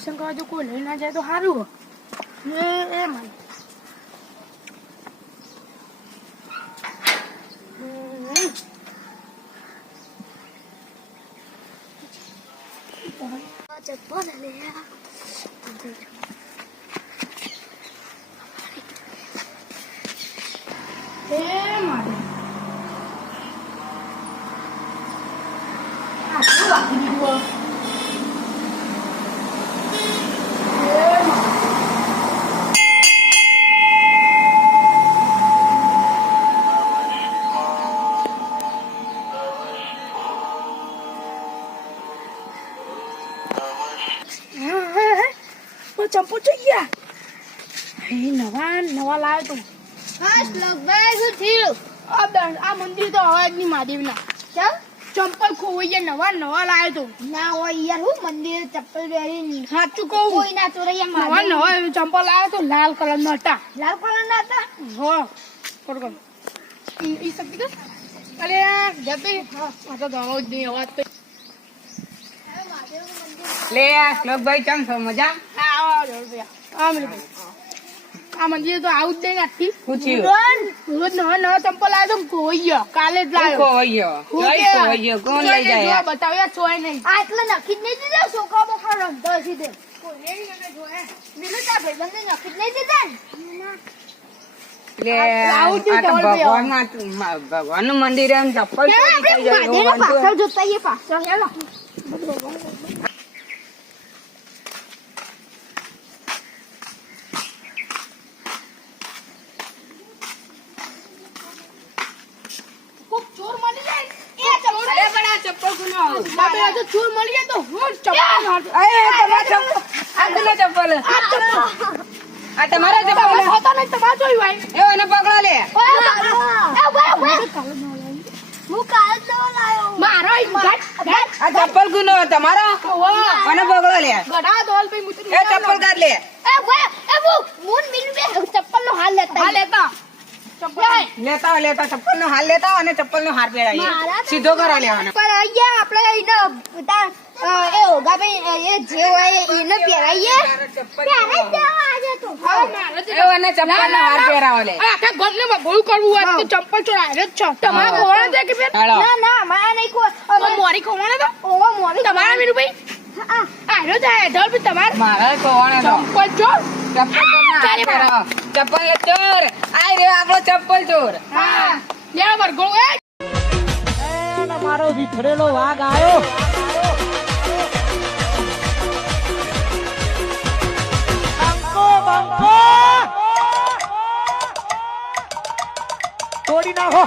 દર્શન કરવા જો કોઈ લઈ ના જાય તો સારું એ મને ચપ્પલ લે મારે ચંપો થઈ ગયા નવા લાવ્યો તું આ મંદિર તો અવાજ ની મહાદેવના ચંપલ ખોવાઈ ગયા નવા લાવ્યો તું ના હોય યાર હું મંદિર ચપ્પલ પહેરી સાચું કહું કોઈ ના ચોરે નવા ચંપલ લાવ્યો તો લાલ કલર ના હતા લાલ કલર ના હતા હો કોણ ઈ શક્તિ કે અરે જતી આ તો દવાઓ જ નહીં અવાજ તો લે શ્લોકભાઈ કેમ છો મજા આ મંદિર તો આવું જ નહીં આથી પૂછ્યું રોજ નવા ચંપલ આવ્યો તો ખોઈ ગયો કાલે જ લાવ્યો કોણ લઈ જાય બતાવ્યા ચોય નહીં આ એટલે નખી જ નહીં દીધા છોકરા બોકરા રમતો હશે તે મિલું તા ભાઈબંધને નખી જ નહીં દીધા લે ભગવાન નું મંદિર એમ ચપ્પલ પાછળ જોતા આવીએ પાછળ હેલો ચોર મળી જાય ચપ્પલ ગુનો ચોર મળી જાય તો હું ચપ્પલ આ તમારા ચપ્પલ તમારા એને પકડો લે હું કાલ જ નવો લાયો મારો આ ચપ્પલ ગુનો તમારો અને પકડો લે ગડા દોલ પે મુતરી એ ચપ્પલ કાઢ લે મૂન મિલ બે ચપ્પલ નો હાલ લેતા લેતા લેતા ચપ્પલ નો હાલ લેતા અને ચપ્પલ નો હાર પહેરાવીએ સીધો કરા લેવાનો પણ અહીંયા આપણે એને એ હોગા ભાઈ એ જે હોય એને પહેરાઈએ પહેરાઈ દેવા આજે તો અને ચપ્પલ નો હાર પહેરાવો લે આખા ઘરને બહુ કરવું હોય તો ચંપલ ચોરાય જ છે તમારે ખોવાના છે કે બેન ના મારા નહીં કો મોરી ખોવાના તો ઓવા મોરી તમારા મીરુભાઈ આરો જાય ઢોલ ભી તમારે મારા કોવાને તો ચંપલ ચોર ચપ્પલ ચોર આય રે આપણો ચપ્પલ ચોર હા લે વરગોળ એ મારો વિખરેલો વાઘ આવ્યો બંકો તોડી નાખો